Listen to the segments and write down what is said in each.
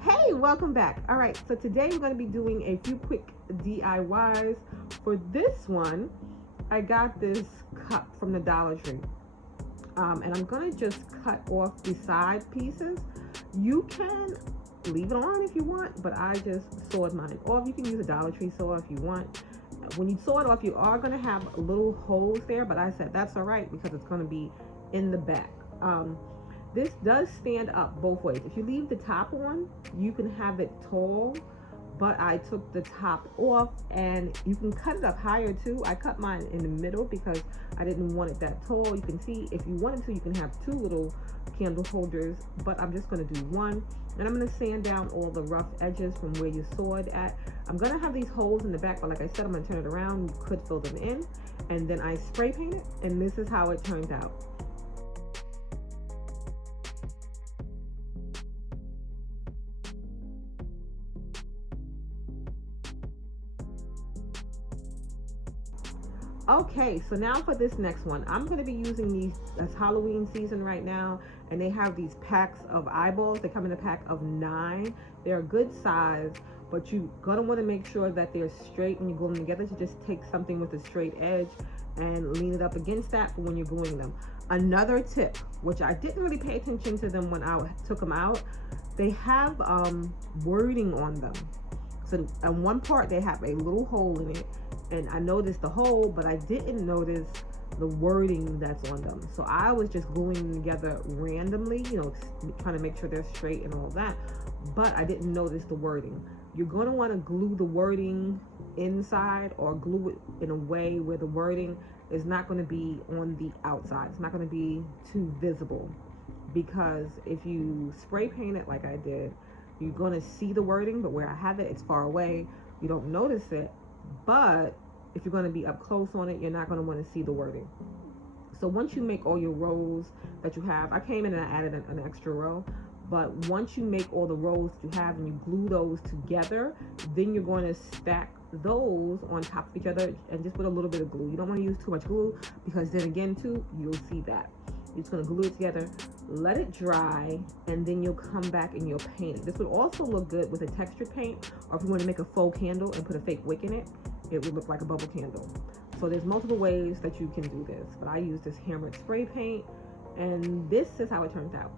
Hey, welcome back. All right, so today we're going to be doing a few quick DIYs. For this one, I got this cup from the Dollar Tree. And I'm going to just cut off the side pieces. You can leave it on if you want, but I just sawed mine off. You can use a Dollar Tree saw if you want. When you saw it off, you are going to have little holes there, but I said that's all right because it's going to be in the back. This does stand up both ways. If you leave the top on, you can have it tall, but I took the top off, and you can cut it up higher too. I cut mine in the middle because I didn't want it that tall. You can see if you wanted to, you can have two little candle holders, but I'm just going to do one. And I'm going to sand down all the rough edges from where you sawed at. I'm going to have these holes in the back, but like I said, I'm going to turn it around. You could fill them in, and then I spray paint it, and this is how it turned out. Okay, so now for this next one, I'm going to be using these, as Halloween season right now, and they have these packs of eyeballs. They come in a pack of 9. They're a good size, but you're going to want to make sure that they're straight when you glue them together. So just take something with a straight edge and lean it up against that for when you're gluing them. Another tip, which I didn't really pay attention to them when I took them out, they have wording on them. So on one part they have a little hole in it, and I noticed the hole, but I didn't notice the wording that's on them. So I was just gluing them together randomly, trying to make sure they're straight and all that, but I didn't notice the wording. You're going to want to glue the wording inside, or glue it in a way where the wording is not going to be on the outside. It's not going to be too visible, because if you spray paint it like I did, you're going to see the wording, but where I have it, it's far away. You don't notice it. But if you're going to be up close on it, you're not going to want to see the wording. So once you make all your rows that you have, I came in and I added an extra row. But once you make all the rows that you have and you glue those together, then you're going to stack those on top of each other and just put a little bit of glue. You don't want to use too much glue, because then again too, you'll see that. You're just going to glue it together, let it dry, and then you'll come back and you'll paint it. This would also look good with a textured paint, or if you want to make a faux candle and put a fake wick in it, it would look like a bubble candle. So there's multiple ways that you can do this, but I use this hammered spray paint, and this is how it turns out.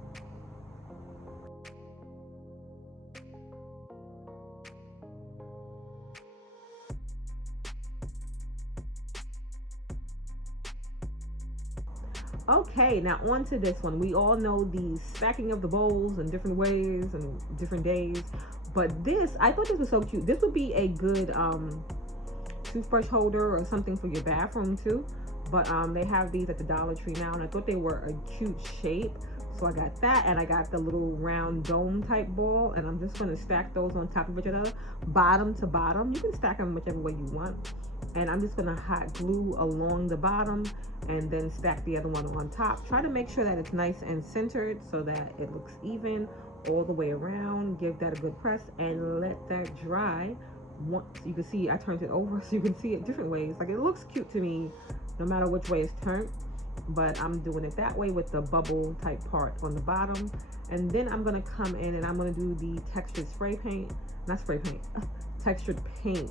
Okay, now on to this one. We all know the stacking of the bowls in different ways and different days, but this, I thought this was so cute. This would be a good toothbrush holder or something for your bathroom too. But they have these at the Dollar Tree now, and I thought they were a cute shape. So I got that, and I got the little round dome type ball, and I'm just going to stack those on top of each other, bottom to bottom. You can stack them whichever way you want. And I'm just going to hot glue along the bottom and then stack the other one on top. Try to make sure that it's nice and centered so that it looks even all the way around. Give that a good press and let that dry. Once you can see, I turned it over so you can see it different ways. Like, it looks cute to me no matter which way it's turned, but I'm doing it that way with the bubble type part on the bottom. And then I'm going to come in and I'm going to do the textured spray paint, not spray paint, textured paint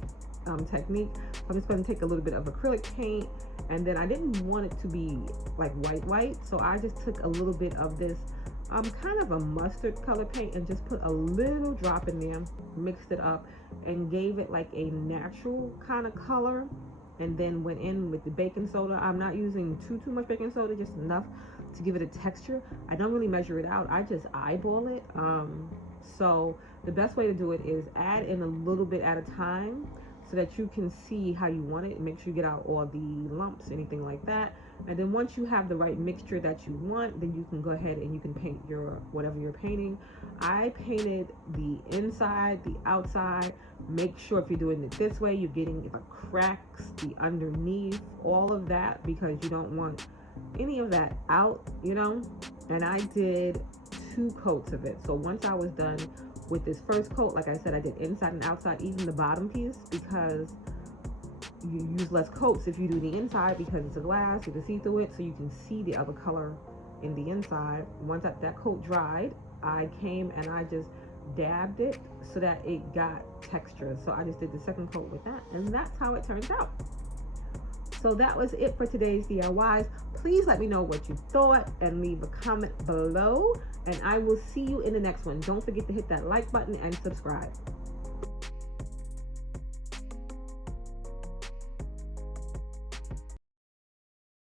technique. I'm just going to take a little bit of acrylic paint, and then I didn't want it to be like white, so I just took a little bit of this kind of a mustard color paint and just put a little drop in there, mixed it up, and gave it like a natural kind of color. And then went in with the baking soda. I'm not using too much baking soda, just enough to give it a texture. I don't really measure it out, I just eyeball it. So the best way to do it is add in a little bit at a time, so that you can see how you want it. Make sure you get out all the lumps, anything like that. And then once you have the right mixture that you want, then you can go ahead and you can paint your whatever you're painting. I painted the inside, the outside. Make sure if you're doing it this way, you're getting the cracks, the underneath, all of that, because you don't want any of that out, And I did 2 coats of it. So once I was done with this first coat, like I said, I did inside and outside, even the bottom piece, because you use less coats if you do the inside, because it's a glass, you can see through it, so you can see the other color in the inside. Once that coat dried, I came and I just dabbed it so that it got texture. So I just did the second coat with that, and that's how it turns out. So that was it for today's DIYs. Please let me know what you thought and leave a comment below, and I will see you in the next one. Don't forget to hit that like button and subscribe.